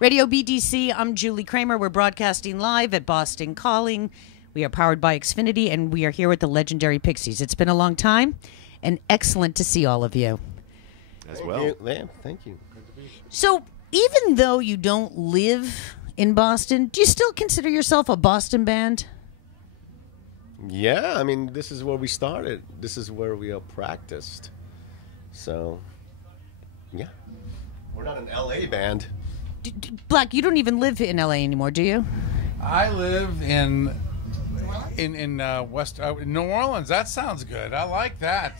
Radio BDC, I'm Julie Kramer. We're broadcasting live at Boston Calling. We are powered by Xfinity, and we are here with the legendary Pixies. It's been a long time, and excellent to see all of you. As well. Thank you. So, even though you don't live in Boston, do you still consider yourself a Boston band? Yeah, I mean, this is where we started. This is where we are practiced. So, yeah. We're not an LA band. Black, you don't even live in LA anymore, do you? I live in New Orleans. That sounds good. I like that.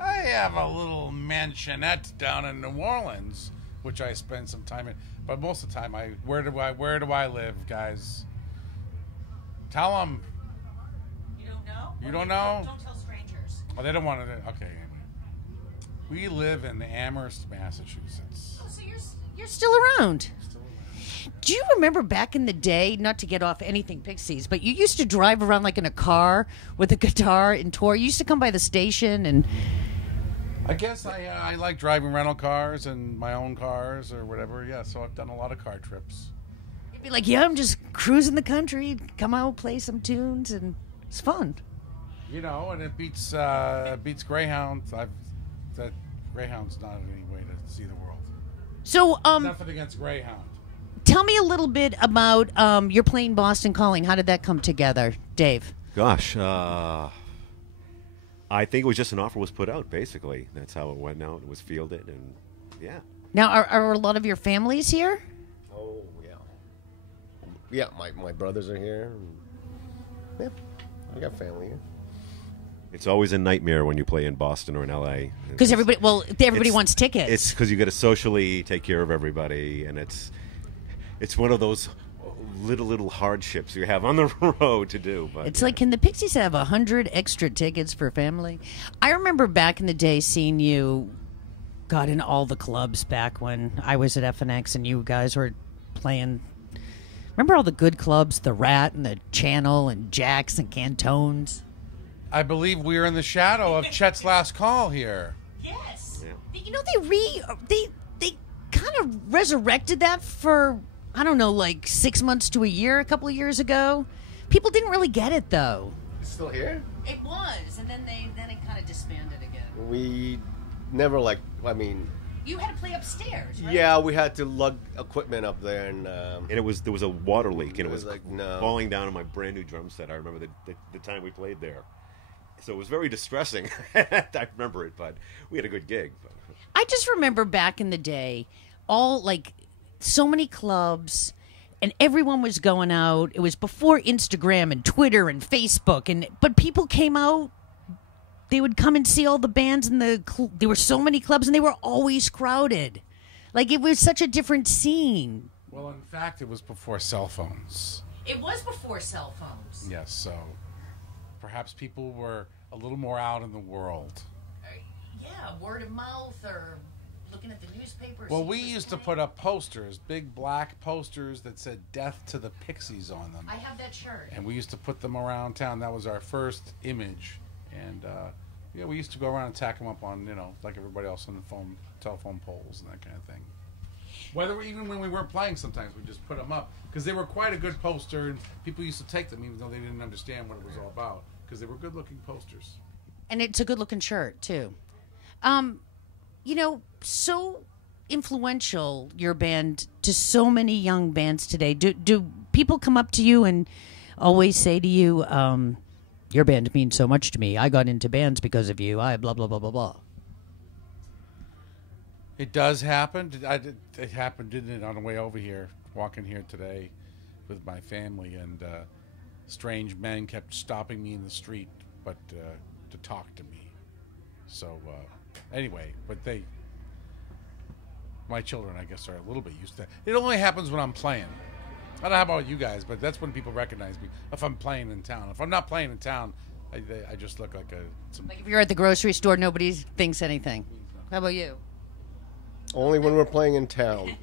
I have a little mansionette down in New Orleans, which I spend some time in. But most of the time, where do I live, guys? Tell them. You don't know? You don't know? Don't tell strangers. Oh, they don't want to. Okay. We live in Amherst, Massachusetts. Oh, so you're still around. Do you remember back in the day, not to get off anything Pixies, but you used to drive around like in a car with a guitar and tour? You used to come by the station and... I guess I like driving rental cars and my own cars or whatever. Yeah, so I've done a lot of car trips. You'd be like, yeah, I'm just cruising the country, come out, play some tunes, and it's fun. You know, and it beats Greyhound. That Greyhound's not any way to see the world. So, nothing against Greyhound. Tell me a little bit about your playing Boston Calling. How did that come together, Dave? Gosh, I think it was just an offer was put out, basically. That's how it went out. It was fielded, and yeah. Now, are a lot of your families here? Oh, yeah. Yeah, my brothers are here. Yeah, I got family here. It's always a nightmare when you play in Boston or in L.A. Because everybody wants tickets. It's because you got to socially take care of everybody, and it's one of those little hardships you have on the road to do. But it's like, can the Pixies have 100 extra tickets for family? I remember back in the day seeing you got in all the clubs back when I was at FNX and you guys were playing. Remember all the good clubs, the Rat and the Channel and Jack's and Cantones? I believe we're in the shadow of Chet's last call here. Yes. Yeah. You know, they kind of resurrected that for, I don't know, like 6 months to a year, a couple of years ago. People didn't really get it, though. It's still here? It was, and then it kind of disbanded again. We never, you had to play upstairs, right? Yeah, we had to lug equipment up there, and there was a water leak, and it was like, no. falling down on my brand new drum set. I remember the time we played there. So it was very distressing. I remember it, but we had a good gig. But I just remember back in the day, so many clubs, and everyone was going out. It was before Instagram and Twitter and Facebook, but people came out. They would come and see all the bands, and there were so many clubs, and they were always crowded. Like, it was such a different scene. Well, in fact, it was before cell phones. It was before cell phones. Yes, so perhaps people were a little more out in the world. Yeah, word of mouth or looking at the newspapers. Well, we used to put up posters, big black posters that said "Death to the Pixies" on them. I have that shirt. And we used to put them around town. That was our first image. And yeah, we used to go around and tack them up on, like everybody else on the telephone poles and that kind of thing. Even when we weren't playing, sometimes we just put them up because they were quite a good poster, and people used to take them even though they didn't understand what it was all about because they were good-looking posters. And it's a good-looking shirt too. So influential your band to so many young bands today. Do people come up to you and always say to you, "Your band means so much to me. I got into bands because of you. I blah blah blah blah blah." It does happen. It happened, didn't it, on the way over here, walking here today with my family, and strange men kept stopping me in the street, but to talk to me. So anyway, but my children, I guess, are a little bit used to that. It only happens when I'm playing. I don't know about you guys, but that's when people recognize me. If I'm playing in town. If I'm not playing in town, I just look like like if you're at the grocery store, nobody thinks anything. How about you? Only when we're playing in town.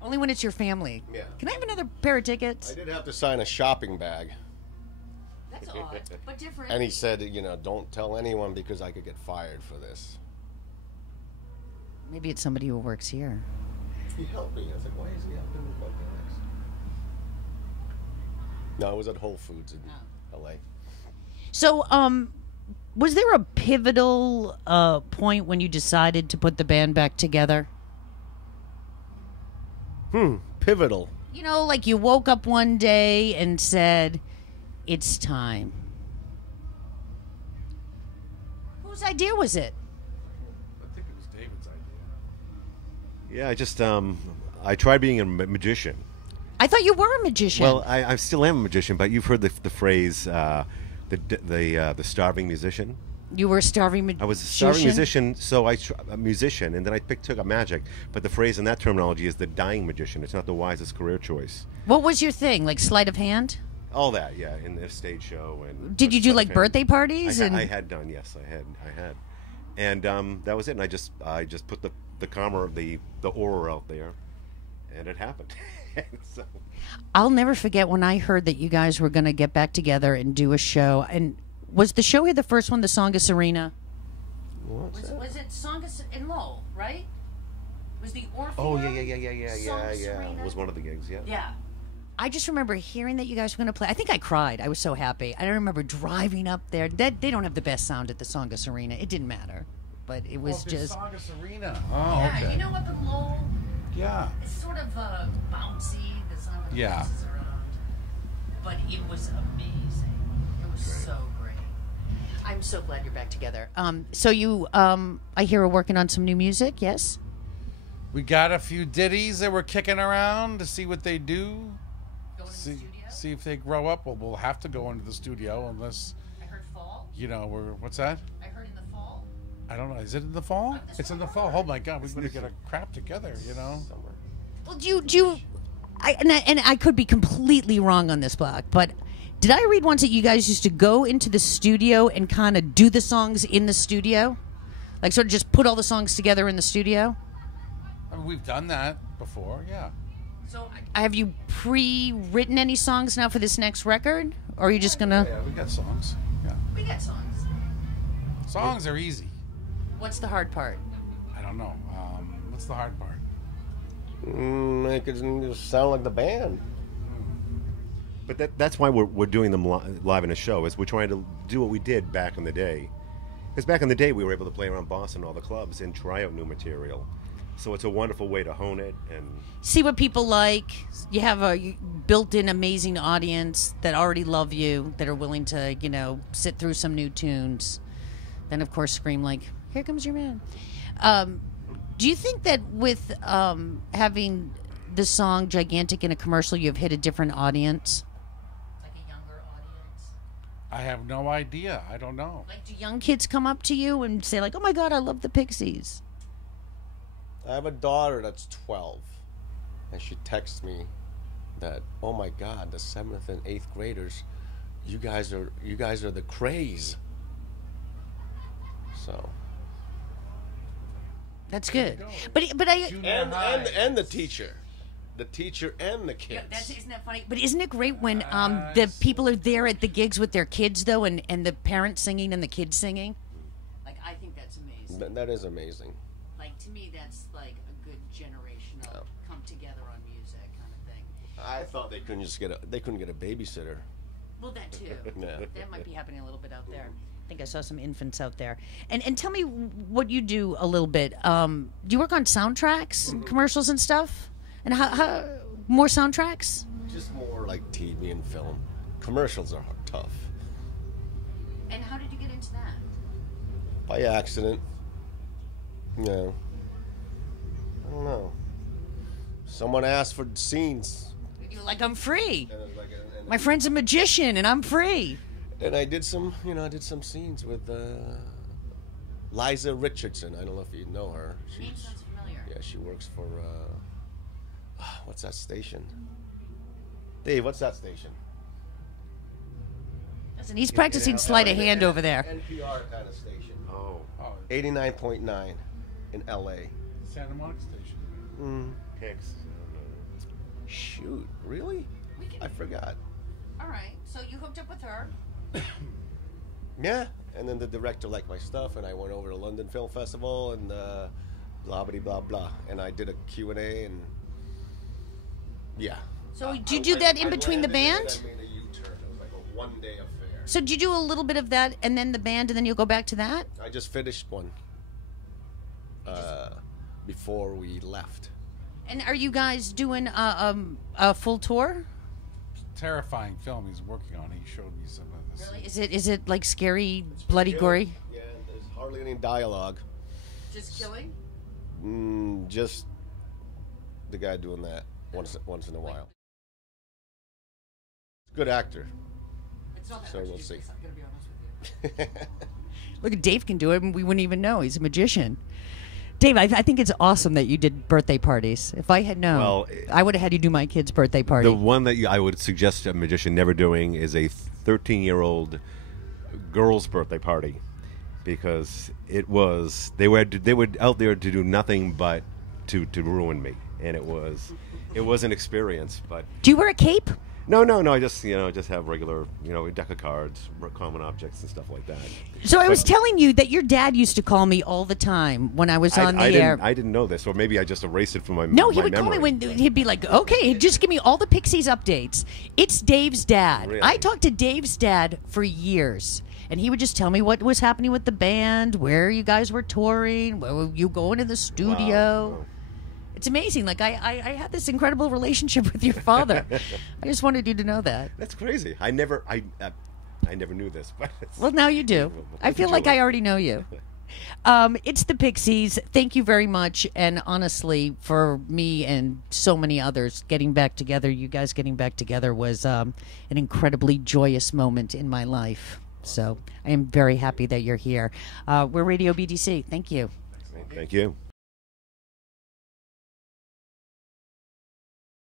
Only when it's your family. Yeah. Can I have another pair of tickets? I did have to sign a shopping bag. That's odd, but different. And he said, don't tell anyone because I could get fired for this. Maybe it's somebody who works here. He helped me. I was like, why is he helping me with my bags? No, I was at Whole Foods in L.A. So, was there a pivotal point when you decided to put the band back together? Pivotal. You know, like you woke up one day and said, "It's time." Whose idea was it? I think it was David's idea. Yeah, I just I tried being a magician. I thought you were a magician. Well, I still am a magician, but you've heard the phrase the starving musician. You were a starving magician? I was a starving musician, so a musician, and then I took up magic. But the phrase in that terminology is the dying magician. It's not the wisest career choice. What was your thing? Like sleight of hand? All that, yeah, in the stage show. And did you do like birthday parties? I had done, yes, I had, and that was it. And I just put the karma of the aura out there, and it happened. So. I'll never forget when I heard that you guys were going to get back together and do a show. And was the show here the first one, the Songus Arena? Was it Songus in Lowell, right? Was the Orpheum? Oh yeah. It was one of the gigs, yeah. Yeah. I just remember hearing that you guys were going to play. I think I cried. I was so happy. I remember driving up there. They don't have the best sound at the Songus Arena. It didn't matter, but it was just. Songus Arena. Yeah, Okay. you know up in Lowell. Yeah. It's sort of bouncy. There's not many Yeah. places around, but it was amazing. It was so great. I'm so glad you're back together. So you, I hear, are working on some new music. Yes. We got a few ditties that we're kicking around to see what they do. Going to the studio. See if they grow up. Well, we'll have to go into the studio unless, I heard fall. what's that? I heard in the fall. I don't know. Is it in the fall? It's in the fall. Oh my God, we better get a crap together. Well, do you? And I could be completely wrong on this, Block, but did I read once that you guys used to go into the studio and kind of do the songs in the studio, like sort of just put all the songs together in the studio? I mean, we've done that before. Yeah. So, have you pre-written any songs now for this next record, or are you just gonna? Yeah, we got songs. Yeah. We got songs. Songs are easy. What's the hard part? I don't know. What's the hard part? Make it just sound like the band. But that's why we're doing them live in a show, is we're trying to do what we did back in the day. Because back in the day, we were able to play around Boston, all the clubs, and try out new material. So it's a wonderful way to hone it and See what people like. You have a built-in amazing audience that already love you, that are willing to, sit through some new tunes. Then, of course, scream like, "Here comes your man." Do you think that with having the song "Gigantic" in a commercial, you've hit a different audience? Like a younger audience? I have no idea. I don't know. Like, do young kids come up to you and say, like, "Oh my God, I love the Pixies"? I have a daughter that's 12, and she texts me that, "Oh my God, the 7th and 8th graders, you guys are the craze." So. That's good, but I And the teacher and the kids. isn't that funny? But isn't it great when the people are there at the gigs with their kids though, and the parents singing and the kids singing? Like, I think that's amazing. That is amazing. Like, to me, that's like a good generational come together on music kind of thing. I thought they couldn't get a babysitter. Well, that too. Yeah. That might be happening a little bit out there. I think I saw some infants out there. And tell me what you do a little bit. Do you work on soundtracks and commercials and stuff? And how more soundtracks? Just more like TV and film. Commercials are tough. And how did you get into that? By accident. Yeah. I don't know. Someone asked for scenes. You're like, I'm free. And it was like My friend's a magician, and I'm free. And I did some scenes with Liza Richardson. I don't know if you know her. Name sounds familiar. Yeah, she works for what's that station? Dave, what's that station? Listen, he's practicing sleight of hand over there. NPR kind of station. oh, 89.9 in L.A. Santa Monica Station. Pix. Shoot, really? I forgot. All right, so you hooked up with her. Yeah, and then the director liked my stuff, and I went over to London Film Festival, and blah blah blah blah, and I did a Q&A, and yeah. So did you do that in between the band? I made a U-turn. It was like a one-day affair. So did you do a little bit of that and then the band and then you'll go back to that? I just finished one before we left. And are you guys doing a full tour? Terrifying film he's working on. He showed me some of this. Really? Is it like scary, bloody, gory? Yeah, there's hardly any dialogue. Just killing? Just the guy doing that once in a while. Good actor. So we'll see. I'm gonna be honest with you. Look, Dave can do it, and we wouldn't even know. He's a magician. Dave, I think it's awesome that you did birthday parties. If I had known, Well, I would have had you do my kid's birthday party. The one that I would suggest a magician never doing is a 13-year-old girl's birthday party, because they were out there to do nothing but to ruin me, and it was an experience. But do you wear a cape? No. I just have regular a deck of cards, common objects, and stuff like that. So I was telling you that your dad used to call me all the time when I was on the air. I didn't know this, or maybe I just erased it from my No, he my would call me memory. when he'd be like, "Okay, just give me all the Pixies updates." It's Dave's dad. Really? I talked to Dave's dad for years, and he would just tell me what was happening with the band, where you guys were touring, where were you going to the studio. Wow. It's amazing. Like I had this incredible relationship with your father. I just wanted you to know that. That's crazy. I never knew this. But Well, now you do. I feel like I already know you. It's the Pixies. Thank you very much. And honestly, for me and so many others, getting back together, you guys getting back together was an incredibly joyous moment in my life. So I am very happy that you're here. We're Radio BDC. Thank you. Thank you.